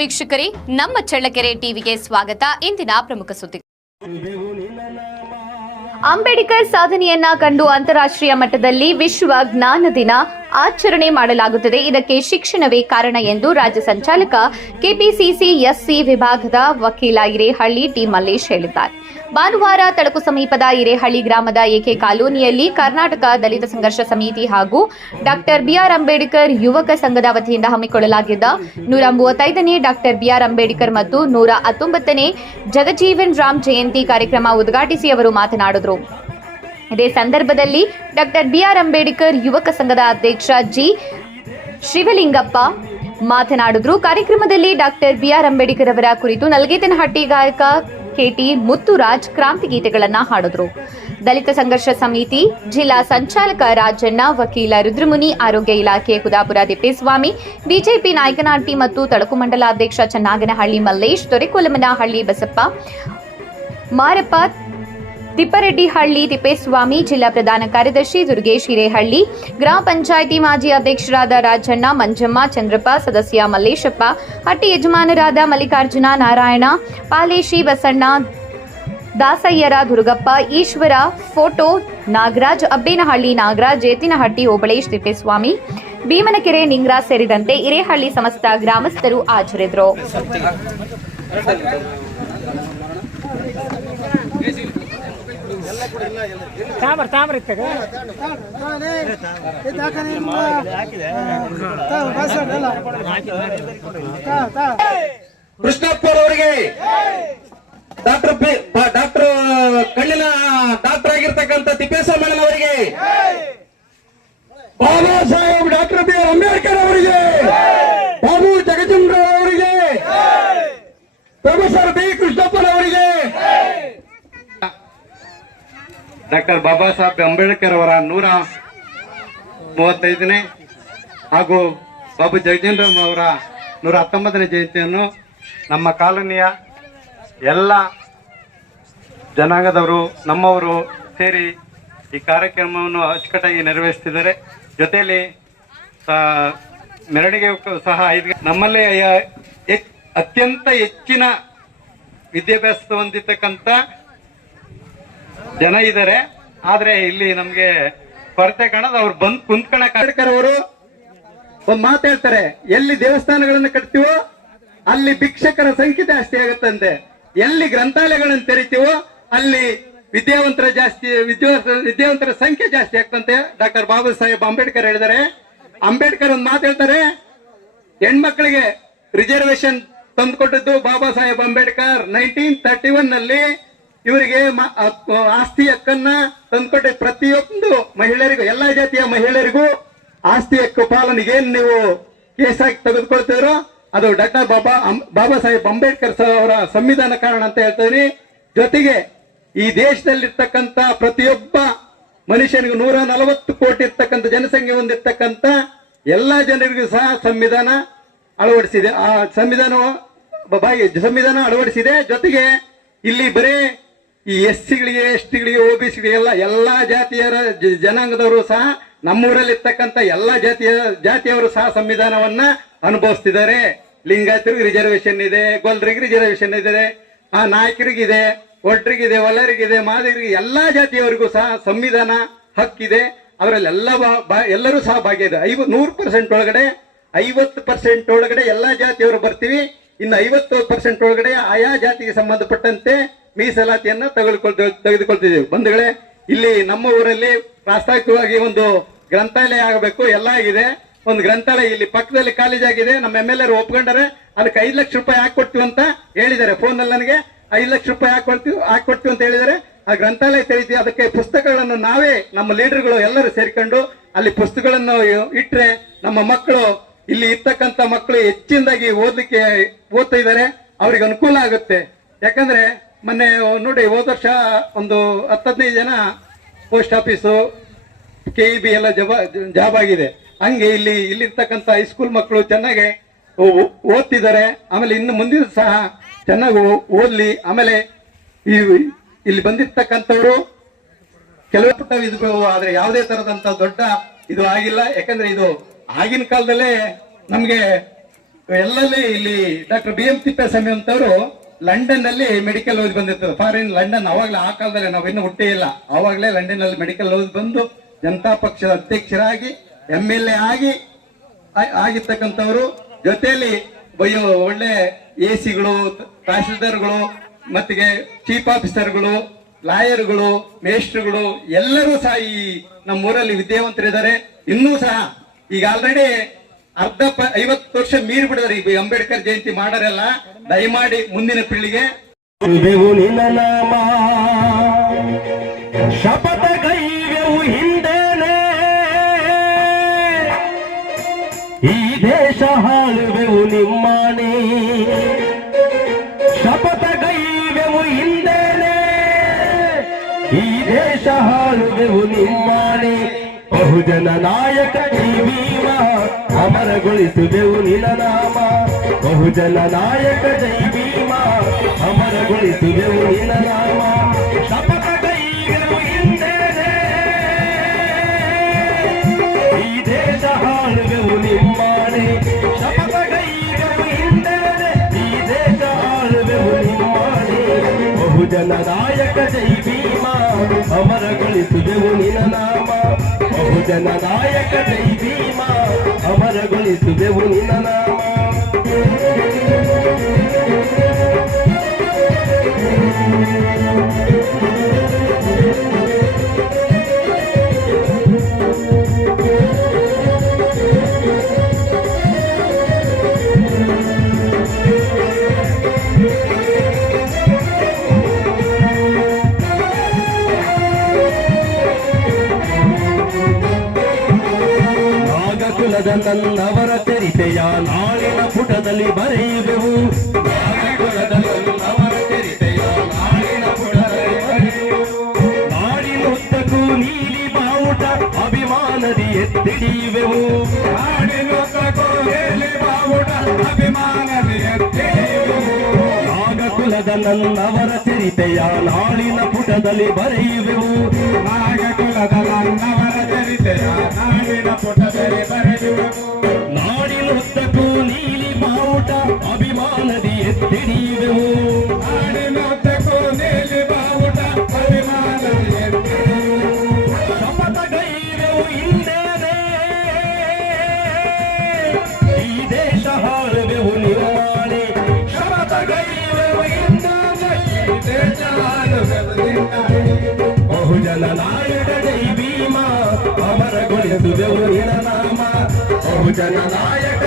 ವೀಕ್ಷಕರೇ, ನಮ್ಮ ಚಳ್ಳಕೆರೆ ಟಿವಿಗೆ ಸ್ವಾಗತ. ಇಂದಿನ ಪ್ರಮುಖ ಸುದ್ದಿ. ಅಂಬೇಡ್ಕರ್ ಸಾಧನೆಯನ್ನ ಕಂಡು ಅಂತಾರಾಷ್ಟ್ರೀಯ ಮಟ್ಟದಲ್ಲಿ ವಿಶ್ವ ಜ್ಞಾನ ದಿನ ಆಚರಣೆ ಮಾಡಲಾಗುತ್ತದೆ. ಇದಕ್ಕೆ ಶಿಕ್ಷಣವೇ ಕಾರಣ ಎಂದು ರಾಜ್ಯ ಸಂಚಾಲಕ ಕೆಪಿಸಿಸಿ ಎಸ್ಸಿ ವಿಭಾಗದ ವಕೀಲ ಹಿರೇಹಳ್ಳಿ ಟಿ ಮಲ್ಲೇಶ್ ಹೇಳಿದ್ದಾರೆ. ಭಾನುವಾರ ತಳಕು ಸಮೀಪದ ಹಿರೇಹಳ್ಳಿ ಗ್ರಾಮದ ಎಕೆ ಕಾಲೋನಿಯಲ್ಲಿ ಕರ್ನಾಟಕ ದಲಿತ ಸಂಘರ್ಷ ಸಮಿತಿ ಹಾಗೂ ಡಾಕ್ಟರ್ ಬಿಆರ್ ಅಂಬೇಡ್ಕರ್ ಯುವಕ ಸಂಘದ ವತಿಯಿಂದ ಹಮ್ಮಿಕೊಳ್ಳಲಾಗಿದ್ದ 135ನೇ ಡಾಕ್ಟರ್ ಬಿಆರ್ ಅಂಬೇಡ್ಕರ್ ಮತ್ತು 119ನೇ ಜಗಜೀವನ್ ರಾಮ್ ಜಯಂತಿ ಕಾರ್ಯಕ್ರಮ ಉದ್ಘಾಟಿಸಿ ಅವರು ಮಾತನಾಡಿದರು. ಇದೇ ಸಂದರ್ಭದಲ್ಲಿ ಡಾಕ್ಟರ್ ಬಿಆರ್ ಅಂಬೇಡ್ಕರ್ ಯುವಕ ಸಂಘದ ಅಧ್ಯಕ್ಷ ಜಿ ಶಿವಲಿಂಗಪ್ಪ ಮಾತನಾಡಿದರು. ಕಾರ್ಯಕ್ರಮದಲ್ಲಿ ಡಾಕ್ಟರ್ ಬಿಆರ್ ಅಂಬೇಡ್ಕರ್ ಅವರ ಕುರಿತು ನಲ್ಗೇತನಹಟ್ಟಿ ಗಾಯಕ ಕೆಟಿ ಮುತ್ತುರಾಜ್ ಕ್ರಾಂತಿ ಗೀತೆಗಳನ್ನು ಹಾಡಿದರು. ದಲಿತ ಸಂಘರ್ಷ ಸಮಿತಿ ಜಿಲ್ಲಾ ಸಂಚಾಲಕ ರಾಜಣ್ಣ, ವಕೀಲ ರುದ್ರಮುನಿ, ಆರೋಗ್ಯ ಇಲಾಖೆ ಕುದಾಪುರ ತಿಪ್ಪೇಸ್ವಾಮಿ, ಬಿಜೆಪಿ ನಾಯಕನಹಟ್ಟಿ ಮತ್ತು ತಳಕು ಮಂಡಲ ಅಧ್ಯಕ್ಷ ಚನ್ನಾಗನಹಳ್ಳಿ ಮಲ್ಲೇಶ್, ದೊರೆಕೊಲಮನಹಳ್ಳಿ ಬಸಪ್ಪ, ಮಾರಪ್ಪ, ತಿಪ್ಪರೆಡ್ಡಿಹಳ್ಳಿ ತಿಪ್ಪೇಸ್ವಾಮಿ, ಜಿಲ್ಲಾ ಪ್ರಧಾನ ಕಾರ್ಯದರ್ಶಿ ದುರ್ಗೇಶ್ ಹಿರೇಹಳ್ಳಿ, ಗ್ರಾಮ ಪಂಚಾಯಿತಿ ಮಾಜಿ ಅಧ್ಯಕ್ಷರಾದ ರಾಜಣ್ಣ, ಮಂಜಮ್ಮ, ಚಂದ್ರಪ್ಪ, ಸದಸ್ಯ ಮಲ್ಲೇಶಪ್ಪ, ಹಟ್ಟಿ ಯಜಮಾನರಾದ ಮಲ್ಲಿಕಾರ್ಜುನ, ನಾರಾಯಣ, ಪಾಲೇಶಿ, ಬಸಣ್ಣ, ದಾಸಯ್ಯರ, ದುರ್ಗಪ್ಪ, ಈಶ್ವರ, ಫೋಟೋ, ನಾಗರಾಜ್, ಅಬ್ಬೇನಹಳ್ಳಿ ನಾಗರಾಜ್, ಜೇತಿನಹಟ್ಟಿ ಓಬಳೇಶ್, ತಿಪ್ಪೇಸ್ವಾಮಿ, ಭೀಮನಕೆರೆ ನಿಂಗ್ರಾಜ್ ಸೇರಿದಂತೆ ಹಿರೇಹಳ್ಳಿ ಸಮಸ್ತ ಗ್ರಾಮಸ್ಥರು ಹಾಜರಿದ್ದರು. ಕೃಷ್ಣಪ್ಪರವರಿಗೆ ಡಾಕ್ಟರ್ ಕಣ್ಣಿನ ಡಾಕ್ಟರ್ ಆಗಿರ್ತಕ್ಕಂಥ ತಿಪ್ಪೇಸ್ವಾಮಣ್ಣನವರಿಗೆ, Baba Saheb doctor B R Ambedkar ಅವರಿಗೆ, ಬಾಬು ಜಗಜೀವನ್ ಅವರಿಗೆ, ಪ್ರೊಫೆಸರ್ ಬಿ ಕೃಷ್ಣಪ್ಪನವರಿಗೆ, ಡಾಕ್ಟರ್ ಬಾಬಾ ಸಾಹೇಬ್ ಅಂಬೇಡ್ಕರ್ ಅವರ 135ನೇ ಹಾಗೂ ಬಾಬು ಜಗಜೀವನ್ ರಾಮ್ ಅವರ 119ನೇ ಜಯಂತಿಯನ್ನು ನಮ್ಮ ಕಾಲೋನಿಯ ಎಲ್ಲ ಜನಾಂಗದವರು, ನಮ್ಮವರು ಸೇರಿ ಈ ಕಾರ್ಯಕ್ರಮವನ್ನು ಅಚ್ಚುಕಟ್ಟಾಗಿ ನೆರವೇರಿಸುತ್ತಿದ್ದಾರೆ. ಜೊತೆಯಲ್ಲಿ ಮೆರವಣಿಗೆ ಸಹ ನಮ್ಮಲ್ಲಿ ಅತ್ಯಂತ ಹೆಚ್ಚಿನ ವಿದ್ಯಾಭ್ಯಾಸ ಹೊಂದಿರತಕ್ಕಂಥ ಜನ ಇದ್ದಾರೆ. ಆದ್ರೆ ಇಲ್ಲಿ ನಮ್ಗೆ ಕೊರತೆ ಕಾಣೋದು ಅವ್ರು ಬಂದು ಕುಂತ್ಕೊಳಕ್. ಅಂಬೇಡ್ಕರ್ ಅವರು ಒಂದ್ ಮಾತು ಹೇಳ್ತಾರೆ, ಎಲ್ಲಿ ದೇವಸ್ಥಾನಗಳನ್ನು ಕಟ್ತೀವೋ ಅಲ್ಲಿ ಭಿಕ್ಷಕರ ಸಂಖ್ಯೆ ಜಾಸ್ತಿ ಆಗುತ್ತಂತೆ, ಎಲ್ಲಿ ಗ್ರಂಥಾಲಯಗಳನ್ನು ತೆರಿತೀವೋ ಅಲ್ಲಿ ವಿದ್ಯಾವಂತರ ಸಂಖ್ಯೆ ಜಾಸ್ತಿ ಆಗ್ತಂತೆ. ಡಾಕ್ಟರ್ ಬಾಬಾ ಸಾಹೇಬ್ ಅಂಬೇಡ್ಕರ್ ಹೇಳಿದ್ದಾರೆ. ಅಂಬೇಡ್ಕರ್ ಒಂದ್ ಮಾತು ಹೇಳ್ತಾರೆ, ಹೆಣ್ಮಕ್ಳಿಗೆ ರಿಸರ್ವೇಶನ್ ತಂದುಕೊಟ್ಟದ್ದು ಬಾಬಾ ಸಾಹೇಬ್ ಅಂಬೇಡ್ಕರ್ 1931 ನಲ್ಲಿ ಇವರಿಗೆ ಆಸ್ತಿ ಹಕ್ಕನ್ನ ತಂದುಕೊಟ್ಟೆ. ಪ್ರತಿಯೊಂದು ಮಹಿಳೆಯರಿಗೂ, ಎಲ್ಲಾ ಜಾತಿಯ ಮಹಿಳೆಯರಿಗೂ ಆಸ್ತಿ ಹಕ್ಕು ಪಾಲನೆಗೆ ಏನ್ ನೀವು ಕೇಸಾಗಿ ತೆಗೆದುಕೊಳ್ತಿದ್ರು ಅದು ಡಾಕ್ಟರ್ ಬಾಬಾ ಸಾಹೇಬ್ ಅಂಬೇಡ್ಕರ್ ಅವರ ಸಂವಿಧಾನ ಕಾರಣ ಅಂತ ಹೇಳ್ತೀನಿ. ಜೊತೆಗೆ ಈ ದೇಶದಲ್ಲಿರ್ತಕ್ಕಂಥ ಪ್ರತಿಯೊಬ್ಬ ಮನುಷ್ಯನಿಗೂ 140 ಕೋಟಿ ಇರ್ತಕ್ಕಂಥ ಜನಸಂಖ್ಯೆ ಹೊಂದಿರ್ತಕ್ಕಂಥ ಎಲ್ಲಾ ಜನರಿಗೂ ಸಹ ಸಂವಿಧಾನ ಅಳವಡಿಸಿದೆ. ಆ ಸಂವಿಧಾನ ಅಳವಡಿಸಿದೆ. ಜೊತೆಗೆ ಇಲ್ಲಿ ಬರೇ ಈ ಎಸ್ಸಿಗಳಿಗೆ, ಎಸ್ಟಿಗಳಿಗೆ, ಓಬಿಸಿಗಳಿಗೆ ಎಲ್ಲಾ ಜಾತಿಯ ಜನಾಂಗದವರು ಸಹ ನಮ್ಮೂರಲ್ಲಿ ಇರ್ತಕ್ಕಂಥ ಎಲ್ಲಾ ಜಾತಿಯವರು ಸಹ ಸಂವಿಧಾನವನ್ನ ಅನುಭವಿಸ್ತಿದ್ದಾರೆ. ಲಿಂಗಾಯತರಿಗೆ ರಿಸರ್ವೇಶನ್ ಇದೆ, ಗೊಲ್ಲರಿಗೆ ರಿಸರ್ವೇಶನ್ ಇದೆ, ಆ ನಾಯಕರಿಗಿದೆ, ಒಡ್ರಿಗಿದೆ, ಒಲ್ಲರಿಗಿದೆ, ಮಾದಿಗರಿಗೆ, ಎಲ್ಲಾ ಜಾತಿಯವರಿಗೂ ಸಹ ಸಂವಿಧಾನ ಹಕ್ಕಿದೆ. ಅವರಲ್ಲಿ ಎಲ್ಲರೂ ಸಹ ಭಾಗಿಯಾಗಿದೆ. 100% ಒಳಗಡೆ 50% ಒಳಗಡೆ ಎಲ್ಲಾ ಜಾತಿಯವರು ಬರ್ತೀವಿ. ಇನ್ನು 50% ಒಳಗಡೆ ಆಯಾ ಜಾತಿಗೆ ಸಂಬಂಧಪಟ್ಟಂತೆ ಮೀಸಲಾತಿಯನ್ನ ತೆಗೆದುಕೊಳ್ತಿದ್ದೀವಿ. ಬಂಧುಗಳೇ, ಇಲ್ಲಿ ನಮ್ಮ ಊರಲ್ಲಿ ಪ್ರಾಸ್ತಾವಿಕವಾಗಿ ಒಂದು ಗ್ರಂಥಾಲಯ ಆಗಬೇಕು, ಎಲ್ಲ ಆಗಿದೆ. ಒಂದು ಗ್ರಂಥಾಲಯ ಇಲ್ಲಿ ಪಕ್ಕದಲ್ಲಿ ಕಾಲೇಜ್ ಆಗಿದೆ. ನಮ್ಮ MLA ಒಪ್ಕೊಂಡರೆ ಅದಕ್ಕೆ 5 ಲಕ್ಷ ರೂಪಾಯಿ ಹಾಕೊಡ್ತೀವಿ ಅಂತ ಹೇಳಿದ್ದಾರೆ. ಫೋನ್ ನಲ್ಲಿ ನನಗೆ 5 ಲಕ್ಷ ರೂಪಾಯಿ ಹಾಕೊಡ್ತೀವಿ ಅಂತ ಹೇಳಿದ್ದಾರೆ. ಆ ಗ್ರಂಥಾಲಯ ತೆರೀತೀವಿ. ಅದಕ್ಕೆ ಪುಸ್ತಕಗಳನ್ನು ನಾವೇ ನಮ್ಮ ಲೀಡರ್ಗಳು ಎಲ್ಲರೂ ಸೇರ್ಕೊಂಡು ಅಲ್ಲಿ ಪುಸ್ತಕಗಳನ್ನು ಇಟ್ರೆ ನಮ್ಮ ಮಕ್ಕಳು, ಇಲ್ಲಿ ಇರ್ತಕ್ಕಂಥ ಮಕ್ಕಳು ಹೆಚ್ಚಿನದಾಗಿ ಓದ್ತಾ ಇದ್ದಾರೆ, ಅವ್ರಿಗೆ ಅನುಕೂಲ ಆಗುತ್ತೆ. ಯಾಕಂದ್ರೆ ಮೊನ್ನೆ ನೋಡಿ, ಹೋದ ವರ್ಷ ಒಂದು 10-15 ಜನ ಪೋಸ್ಟ್ ಆಫೀಸು, KEB ಎಲ್ಲ ಜಾಬ್ ಆಗಿದೆ. ಹಂಗೆ ಇಲ್ಲಿರ್ತಕ್ಕಂಥ ಹೈಸ್ಕೂಲ್ ಮಕ್ಕಳು ಚೆನ್ನಾಗಿ ಓದ್ತಿದ್ದಾರೆ. ಆಮೇಲೆ ಇನ್ನು ಮುಂದಿನ ಸಹ ಚೆನ್ನಾಗಿ ಓದ್ಲಿ. ಆಮೇಲೆ ಇಲ್ಲಿ ಬಂದಿರ್ತಕ್ಕಂಥವ್ರು ಕೆಲವು ಪುಟ್ಟ ಇದ್ಗಳು, ಆದ್ರೆ ಯಾವುದೇ ತರದಂತ ದೊಡ್ಡ ಇದು ಆಗಿಲ್ಲ. ಯಾಕಂದ್ರೆ ಇದು ಆಗಿನ ಕಾಲದಲ್ಲೇ ನಮ್ಗೆ ಎಲ್ಲಲ್ಲಿ ಇಲ್ಲಿ ಡಾಕ್ಟರ್ BM ತಿಪ್ಪೇಸ್ವಾಮಿ ಅಂತವರು ಲಂಡನ್ ನಲ್ಲಿ ಮೆಡಿಕಲ್ ಓದಿ ಬಂದಿರ್ತಾರೆ. ಫಾರಿನ್ ಲಂಡನ್ ಅವಾಗಲೇ ಆ ಕಾಲದಲ್ಲಿ ನಾವು ಇನ್ನೂ ಹುಟ್ಟೇ ಇಲ್ಲ, ಅವಾಗಲೇ ಲಂಡನ್ ನಲ್ಲಿ ಮೆಡಿಕಲ್ ಓದಿ ಬಂದು ಜನತಾ ಪಕ್ಷದ ಅಧ್ಯಕ್ಷರಾಗಿ MLA ಆಗಿರ್ತಕ್ಕಂಥವ್ರು. ಜೊತೆಯಲ್ಲಿ ಒಳ್ಳೆ AC ಗಳು, ತಹಶೀಲ್ದಾರ್ಗಳು, ಮತ್ತಿಗೆ ಚೀಫ್ ಆಫೀಸರ್ಗಳು, ಲಾಯರ್ಗಳು, ಮೇಸ್ಟ್ರುಗಳು ಎಲ್ಲರೂ ಸಹ ಈ ನಮ್ಮೂರಲ್ಲಿ ವಿದ್ಯಾವಂತರಿದ್ದಾರೆ. ಇನ್ನೂ ಸಹ ಈಗ ಆಲ್ರೆಡಿ 50 ವರ್ಷ ಮೀರಿ ಬಿಡಿದಾರೆ. ಈಗ ಅಂಬೇಡ್ಕರ್ ಜಯಂತಿ ಮಾಡಾರೆಲ್ಲ, ದಯಮಾಡಿ ಮುಂದಿನ ಪೀಳಿಗೆ ಶಪಥ ಕೈವೆವು ಹಿಂದೇನೆ ಈ ದೇಶ ಹಾಳುವೆವು ನಿಮ್ಮನೆ. ಶಪಥ ಕೈವೆವು ಹಿಂದೇನೆ ಈ ದೇಶ ಹಾಳುವೆವು ನಿಮ್ಮನೆ. ಬಹುಜನ ನಾಯಕ ಜೈಭೀಮ ಅಮರಗೊಳಿಸುವೆವು ನಿನ್ನ ನಾಮ. ಬಹುಜನ ನಾಯಕ ಜೈಭೀಮ ಅಮರಗೊಳಿಸುವೆವು ನಿನ್ನ ನಾಮ. ಶಪಥ ಕೈವೆವು ಹಿಂದೇನೆ ಈ ದೇಶ ಹಾಳುವೆವು ನಿಮ್ಮನೆ. ಶಪಥ ಕೈವೆವು ಹಿಂದೇನೆ ಈ ದೇಶ ಹಾಳುವೆವು ನಿಮ್ಮನೆ. ಬಹುಜನ ನಾಯಕ ಜೈಭೀಮ ಅಮರಗೊಳಿಸುವೆವು ನಿನ್ನ ನಾಮ. ಬಹುಜನ ನಾಯಕ ಜೈಭೀಮ ಅಮರಗೊಳಿಸುವೆವು ನಿನ್ನ ನಾಮ. ನನ್ನವರ ಚರಿತೆಯ ನಾಳಿನ ಪುಟದಲ್ಲಿ ಬರೆಯುವೆವು. ನನ್ನವರ ಚರಿತೆಯ ನಾಳಿನ ಪುಟದಲ್ಲಿ ಬರೆಯುವೆವು. ನಾಡಿನುದ್ದಕ್ಕೂ ನೀಲಿ ಬಾವುಟ ಅಭಿಮಾನದಿ ಎತ್ತಿಡಿಯುವೆವು. ನಾಡಿನುದ್ದಕ್ಕೂ ನೀಲಿ ಬಾವುಟ ಅಭಿಮಾನದಿ ಎತ್ತಿಡಿಯುವೆವು. ನಾಗಕುಲದ ನನ್ನವರ ಚರಿತೆಯ ನಾಳಿನ ಪುಟದಲ್ಲಿ ಬರೆಯುವೆವು. ನಾಗಕುಲದ ನನ್ನವರ ಚರಿತೆಯ ನಾಳಿನ ಪುಟದಲ್ಲಿ ಬರೆಯುವೆವು. ನಾಡಿನುದ್ದಕ್ಕೂ ನೀಲಿ ಬಾವುಟ ಅಭಿಮಾನದಿ ಎತ್ತಿಡಿಯುವೆವು. ನಾಡಿನುದ್ದಕ್ಕೂ ನೀಲಿ ಬಾವುಟ ಅಭಿಮಾನದಿ ಎತ್ತಿಡಿಯುವೆವು. ಶಪಥ ಗೈವೆವು ಹಿಂದೇನೆ ಈ ದೇಶ ಹಾಳುವೆವು ನಿಮ್ಮನೆ. ಶಪಥ ಗೈವೆವು ಹಿಂದೇನೆ ಈ ದೇಶ ಹಾಳುವೆವು ನಿಮ್ಮನೆ. ಬಹುಜನ ನಾಯಕ ಜೈ ಭೀಮ ಅಮರಗೊಳಿಸುವೆವು ನಿನ್ನ ನಾಮ. ಬಹುಜನ ನಾಯಕ